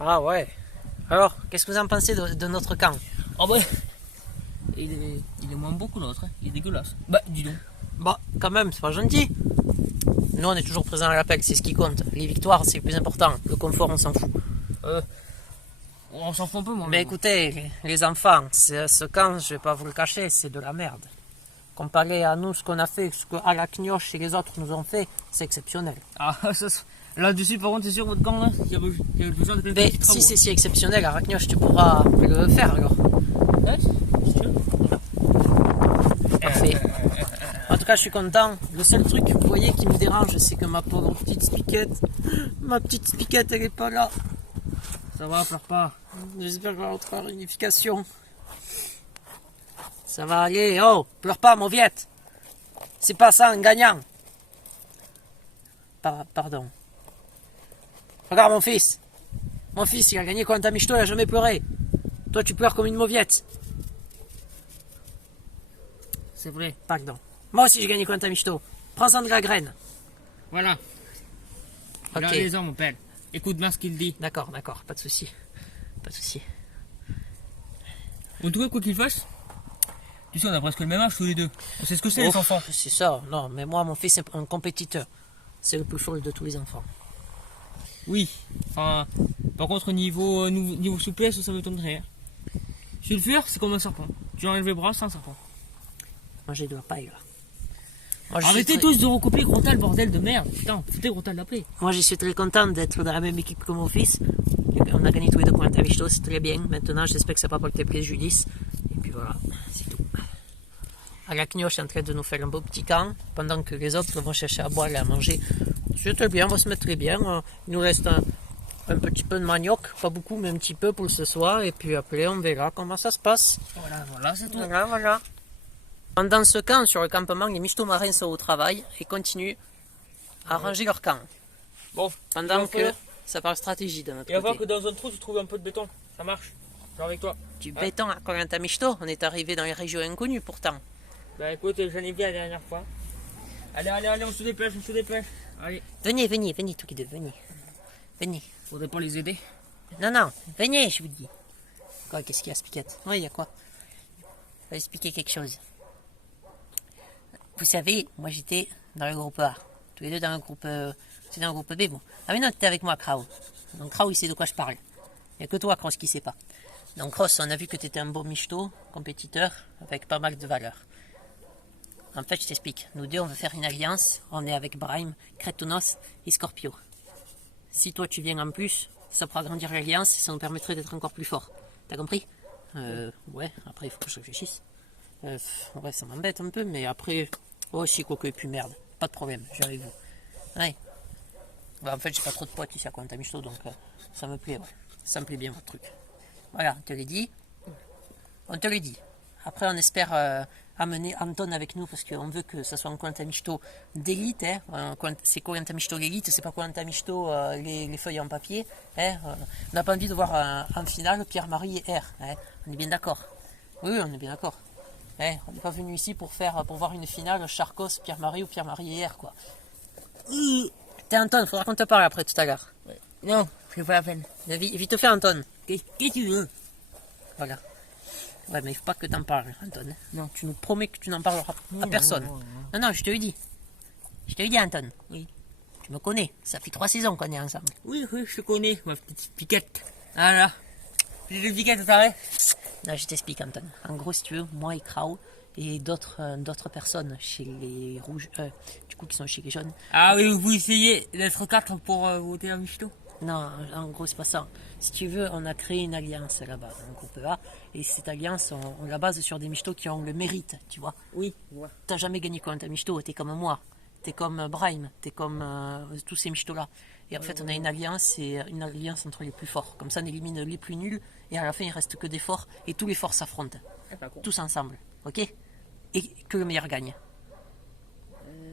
Ah ouais. Alors, qu'est-ce que vous en pensez de notre camp? Oh bah, il est moins beau que l'autre, hein. Il est dégueulasse. Bah, dis donc. Bah, quand même, c'est pas gentil. Nous, on est toujours présents à l'appel, c'est ce qui compte. Les victoires, c'est le plus important. Le confort, on s'en fout. On s'en fout un peu, moi. Mais écoutez, les enfants, ce camp, je vais pas vous le cacher, c'est de la merde. Comparé à nous, ce qu'on a fait, ce que Arachnoche et les autres nous ont fait, c'est exceptionnel. Ah, là-dessus, par contre, c'est sûr, votre camp, là, il y a besoin de Mais si c'est si exceptionnel, Arachnoche, tu pourras le faire alors. Ouais, si tu veux. Parfait. En tout cas, je suis content. Le seul truc, vous voyez, qui me dérange, c'est que ma pauvre petite Spiquette, elle est pas là. Ça va, pleure pas. J'espère qu'on va retrouver une unification. Ça va aller. Oh, pleure pas, Mauviette. C'est pas ça, un gagnant. Pardon. Regarde mon fils. Mon fils, il a gagné contre Michto, il a jamais pleuré. Toi, tu pleures comme une Mauviette. C'est vrai. Pardon. Moi aussi, j'ai gagné contre Michto. Prends-en de la graine. Voilà. Ok. Il a raison, mon père. Écoute bien ce qu'il dit. D'accord, pas de souci. Pas de souci. En tout cas, quoi qu'il fasse, tu sais, on a presque le même âge tous les deux. On sait ce que c'est, les enfants. C'est ça. Non, mais moi, mon fils, c'est un compétiteur. C'est le plus fort de tous les enfants. Oui. Enfin, par contre, niveau souplesse, ça m'étonnerait. Hein. Je vais le faire, c'est comme un serpent. Tu enlèves les bras, c'est un serpent. Moi, j'ai de la paille, là. Moi, arrêtez tous de recopier Grontal, bordel de merde. Putain, foutez Grontal l'appeler. Moi, je suis très content d'être dans la même équipe que mon fils. On a gagné tous les deux contre Michto, c'est très bien. Maintenant, j'espère que ça va pas porter préjudice. Et puis voilà, c'est tout. Arachnoche est en train de nous faire un beau petit camp, pendant que les autres vont chercher à boire et à manger. C'est très bien, on va se mettre très bien. Il nous reste un petit peu de manioc, pas beaucoup, mais un petit peu pour ce soir. Et puis après, on verra comment ça se passe. Voilà, c'est tout. Voilà. Pendant ce camp, sur le campement, les Michto marins sont au travail et continuent à ranger leur camp. Bon, pendant que ça parle stratégie de notre côté. Et à voir que dans un trou, tu trouves un peu de béton. Ça marche. Genre avec toi. Du béton à Corinthia-Michto, on est arrivé dans les régions inconnues pourtant. Bah écoute, j'en ai vu la dernière fois. Allez, on se dépêche, Allez. Venez, tous les deux, venez. Faudrait pas les aider. Non, venez, je vous dis. Quoi, qu'est-ce qu'il y a, Spiquette? Oui, il y a quoi? Je vais expliquer quelque chose. Vous savez, moi j'étais dans le groupe A. Tous les deux dans le groupe, c'est dans le groupe B, bon. Ah mais non, tu étais avec moi, Krao. Donc Krao, il sait de quoi je parle. Il n'y a que toi, Cross, qui ne sait pas. Donc Cross, on a vu que tu étais un beau michto, compétiteur, avec pas mal de valeurs. En fait, je t'explique. Nous deux, on veut faire une alliance. On est avec Brahim, Kretonos et Scorpio. Si toi, tu viens en plus, ça pourra agrandir l'alliance et ça nous permettrait d'être encore plus fort. T'as compris? Ouais, après, il faut que je réfléchisse. Ouais, ça m'embête un peu, mais après... Oh, si, quoi que, et puis merde. Pas de problème, j'arrive. Ouais. Bah, en fait, j'ai pas trop de poids, tu sais, à Corinthia Michto, donc ça me plaît, ouais. Ça me plaît bien, votre truc. Voilà, on te l'ai dit. On te l'ai dit. Après, on espère amener Anton avec nous, parce qu'on veut que ça soit un Corinthia Michto d'élite. Hein. C'est Corinthia Michto l'élite, c'est pas Corinthia Michto les feuilles en papier. Hein. On n'a pas envie de voir en finale Pierre-Marie et R. Hein. On est bien d'accord. Oui, on est bien d'accord. Hein. On n'est pas venu ici pour voir une finale Charcos, Pierre-Marie ou Pierre-Marie et R, quoi. T'es Anton, faudra qu'on te parle après tout à l'heure. Ouais. Non, c'est pas la peine. Vite fait, Anton. Qu'est-ce que tu veux? Voilà. Ouais, mais il faut pas que t'en parles, Anton. Non. Tu nous promets que tu n'en parleras à personne. Non, je te le dis. Je te le dis, Anton. Oui. Tu me connais. Ça fait 3 saisons qu'on est ensemble. Oui, je te connais, ma petite piquette. Voilà. Petite piquette, ça va? Non, je t'explique, Anton. En gros, si tu veux, moi et Krao et d'autres personnes chez les rouges, du coup, qui sont chez les jaunes. Ah oui, vous essayez d'être 4 pour voter à Michto? Non, en gros, c'est pas ça. Si tu veux, on a créé une alliance là-bas, dans le groupe A. Et cette alliance, on la base sur des michtos qui ont le mérite, tu vois. Oui, ouais. T'as jamais gagné contre un michto, t'es comme moi. T'es comme Brahim, t'es comme tous ces michtos-là. Et en fait, on a une alliance, c'est une alliance entre les plus forts. Comme ça, on élimine les plus nuls. Et à la fin, il reste que des forts. Et tous les forts s'affrontent. Tous ensemble, ok? Et que le meilleur gagne.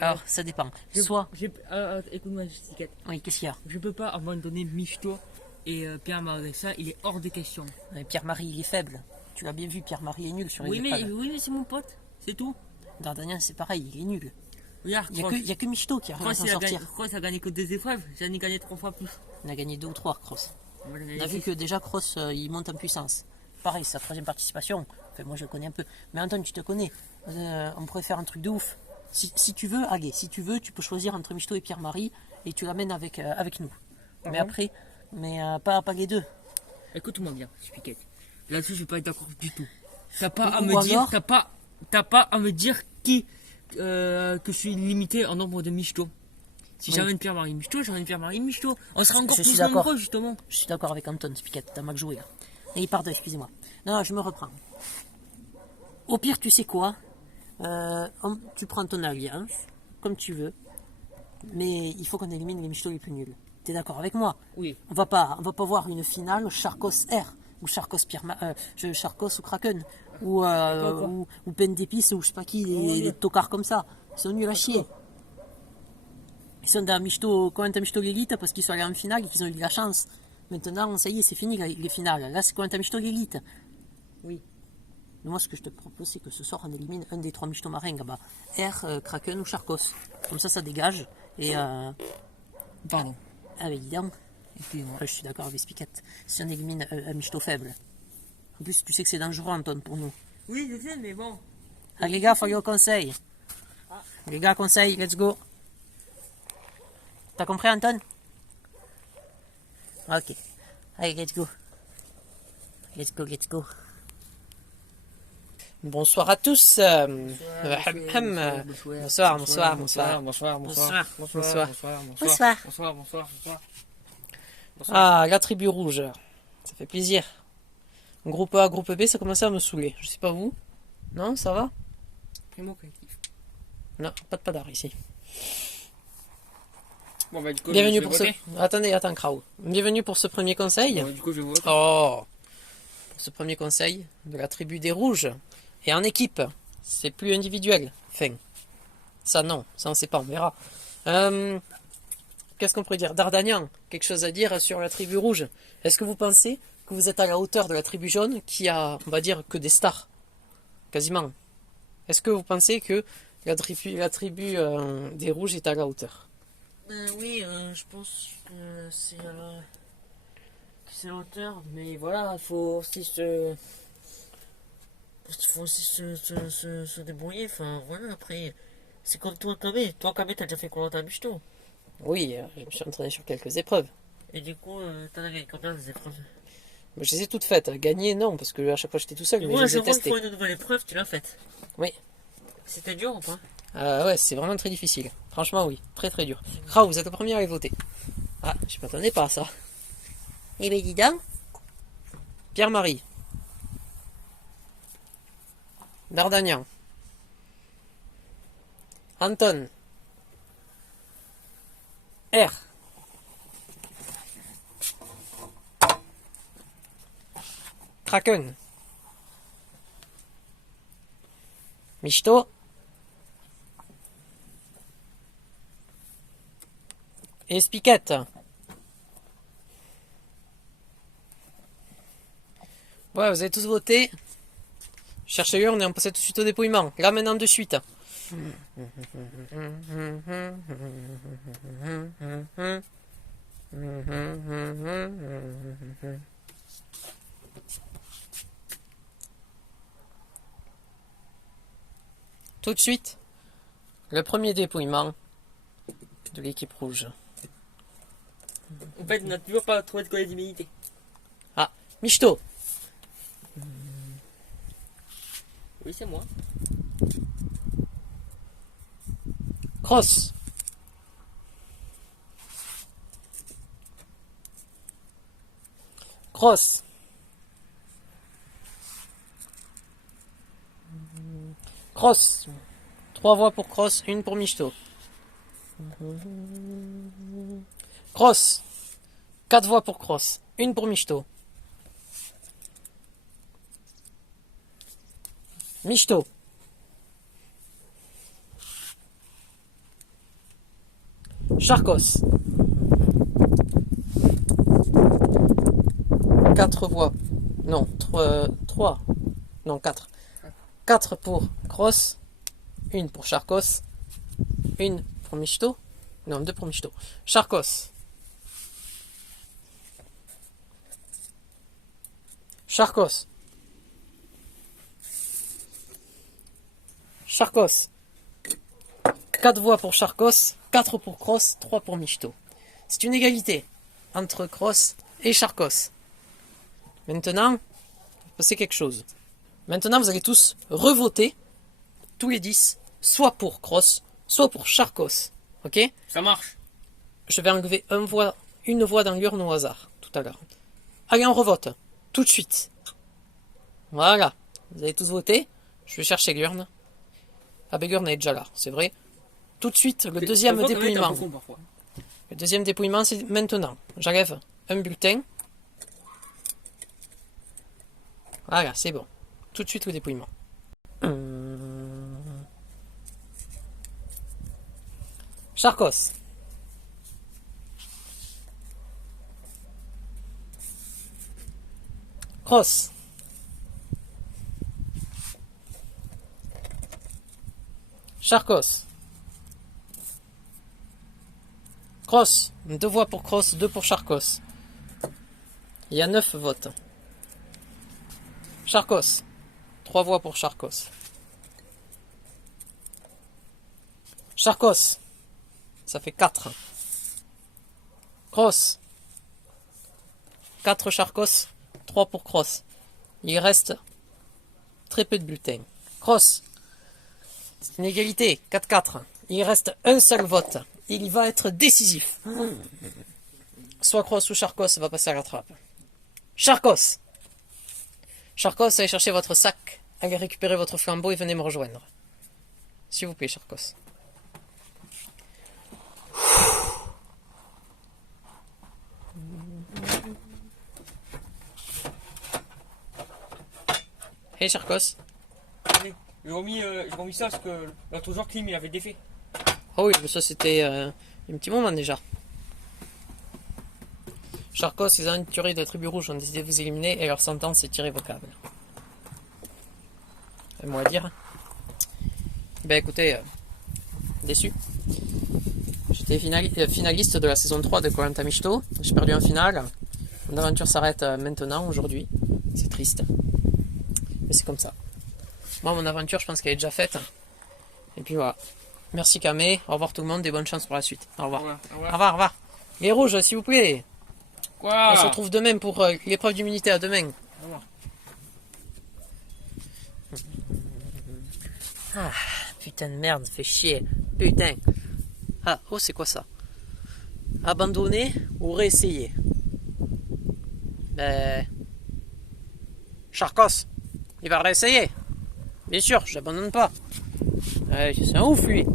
Alors, ça dépend. Écoute-moi, Justiquette. Oui, qu'est-ce qu'il y a? Je peux pas abandonner Michto et Pierre-Marie. Ça, il est hors de question. Pierre-Marie, il est faible. Tu l'as bien vu, Pierre-Marie est nul sur les Oui, mais c'est mon pote. C'est tout. D'Artagnan, c'est pareil, il est nul. Regarde, il n'y a que Michto qui arrive à s'en sortir. Cross a gagné que 2 épreuves. J'en ai gagné 3 fois plus. On a gagné 2 ou 3, Cross. On a vu que déjà Cross, il monte en puissance. Pareil, c'est sa troisième participation. Enfin, moi, je le connais un peu. Mais Anton, tu te connais. On pourrait faire un truc de ouf. Si tu veux, Agé, si tu veux, tu peux choisir entre Michto et Pierre-Marie et tu l'amènes avec nous. Mais après, pas les deux. Écoute-moi bien, Spiquette. Là-dessus, je vais pas être d'accord du tout. T'as pas à Ou me dire, alors- t'as pas à me dire que je suis limité en nombre de michto. Si Oui. j'amène Pierre-Marie Michto, j'amène Pierre-Marie Michto. On sera encore Je plus suis d'accord. nombreux, justement. Je suis d'accord avec Anton, Spiquette, t'as mal joué là. Et pardon, excusez-moi. Non, je me reprends. Au pire, tu sais quoi tu prends ton alliance, comme tu veux, mais il faut qu'on élimine les michtos les plus nuls. T'es d'accord avec moi? Oui. On va pas voir une finale Charcos R, ou Charcos Charcos ou Kraken, ou Peine d'épices, ou je sais pas qui, des tocards comme ça. Ils sont nuls à chier. Ils sont dans Michto, Koh-Lanta Michto l'élite parce qu'ils sont allés en finale et qu'ils ont eu de la chance. Maintenant, ça y est, c'est fini les finales. Là, c'est Koh-Lanta Michto l'élite. Oui. Mais moi, ce que je te propose, c'est que ce soir, on élimine un des trois Michto marins là-bas. R, Kraken ou Charcos. Comme ça dégage. Et Pardon. évidemment, Excusez-moi. je suis d'accord avec Spiquette. Si on élimine un Michto faible. En plus, tu sais que c'est dangereux, Anton, pour nous. Oui, je sais, mais bon. Allez, les gars, faut aller au conseil. Les gars, conseil, let's go. T'as compris, Anton? Ok. Allez, let's go. Let's go, let's go. Bonsoir à tous. Bonsoir. Ah, la tribu rouge. Ça fait plaisir. Groupe A, groupe B, ça commençait à me saouler. Je sais pas vous. Non, ça va? Primo collectif. Non, pas de padar ici. Bon, bah, du coup, Bienvenue je vais pour ce... voter. Attends, Krau. Bienvenue pour ce premier conseil. Bon, bah, du coup, je vais voter. Oh, pour ce premier conseil de la tribu des rouges. Et en équipe. C'est plus individuel. Enfin, ça non, ça on sait pas, on verra. Qu'est-ce qu'on pourrait dire? D'Artagnan, quelque chose à dire sur la tribu rouge? Est-ce que vous pensez que vous êtes à la hauteur de la tribu jaune qui a, on va dire, que des stars? Quasiment. Est-ce que vous pensez que la tribu des rouges est à la hauteur? Oui, je pense que c'est l'auteur, mais voilà, faut aussi se débrouiller. Enfin, voilà, après, c'est comme toi, Kamé. Toi, Kamé, t'as déjà fait Koh-Lanta Michto. Oui, je me suis entraîné sur quelques épreuves. Et du coup, t'en as gagné combien des épreuves? Mais je les ai toutes faites. Gagner, non, parce que à chaque fois j'étais tout seul, mais Moi, je à les ai chaque fois qu'il testées. faut une nouvelle épreuve, tu l'as faite. Oui. C'était dur ou pas? Ouais, c'est vraiment très difficile. Franchement, oui. Très très dur. Rao, vous êtes le premier à aller voter. Ah, je m'attendais pas à ça. Eh ben, dis donc. Pierre-Marie. D'Artagnan. Anton. R. Kraken. Michto. Et Spiquette. Ouais, vous avez tous voté. Cherchez-le, on est en passé tout de suite au dépouillement. Là, maintenant, de suite. Tout de suite, le premier dépouillement de l'équipe rouge. En fait, on n'a toujours pas trouvé de collectivité. Ah, Michto. Oui, c'est moi. Cross. Cross. Cross. 3 voix pour Cross, 1 pour Michto. Cross. 4 voix pour Cross, 1 pour Michto. Michto. Charcos. 4 voix. Non, 3. Non, 4. 4 pour Cross, 1 pour Charcos, 1 pour Michto. Non, 2 pour Michto. Charcos. Charcos. Charcos. 4 voix pour Charcos, 4 pour Cross, 3 pour Michto. C'est une égalité entre Cross et Charcos. Maintenant, il va passer quelque chose. Maintenant, vous allez tous revoter, tous les 10, soit pour Cross, soit pour Charcos. Ok? Ça marche. Je vais enlever une voix dans l'urne au hasard, tout à l'heure. Allez, on revote, tout de suite. Voilà, vous avez tous voté. Je vais chercher l'urne. Ah ben l'urne est déjà là, c'est vrai. Tout de suite, le deuxième dépouillement. Le deuxième dépouillement, c'est maintenant. J'enlève un bulletin. Voilà, c'est bon. Tout de suite le dépouillement. Charcos. Cross. Charcos. Cross. 2 voix pour Cross, 2 pour Charcos. Il y a 9 votes. Charcos. 3 voix pour Charcos. Charcos. Ça fait 4. Cross. 4 Charcos, 3 pour Cross. Il reste très peu de bulletins. Cross. C'est une égalité, 4-4. Il reste un seul vote. Il va être décisif. Soit Cross ou Charcos va passer à la trappe. Charcos. Charcos, allez chercher votre sac, allez récupérer votre flambeau et venez me rejoindre. S'il vous plaît, Charcos. Hey Charcos. J'ai remis ça parce que l'autre jour, Klim, il avait défait. Oh oui, mais ça c'était un petit moment déjà. Charcos, les aventuriers de la tribu rouge ont décidé de vous éliminer et leur sentence est irrévocable. Un mot à dire. Ben écoutez, déçu. J'étais finaliste de la saison 3 de Koh-Lanta Mishito. J'ai perdu en finale. Mon aventure s'arrête maintenant, aujourd'hui. C'est triste. Mais c'est comme ça. Moi, mon aventure, je pense qu'elle est déjà faite. Et puis voilà. Merci Kamé. Au revoir tout le monde et bonne chance pour la suite. Au revoir. Au revoir, au revoir. Les rouges, s'il vous plaît. Quoi? On se retrouve demain pour l'épreuve d'immunité à demain. Au revoir. Ah, putain de merde, fait chier. Putain. Ah, oh, c'est quoi ça? Abandonner ou réessayer? Ben... Charcos, il va réessayer. Bien sûr, j'abandonne pas. C'est un ouf, lui.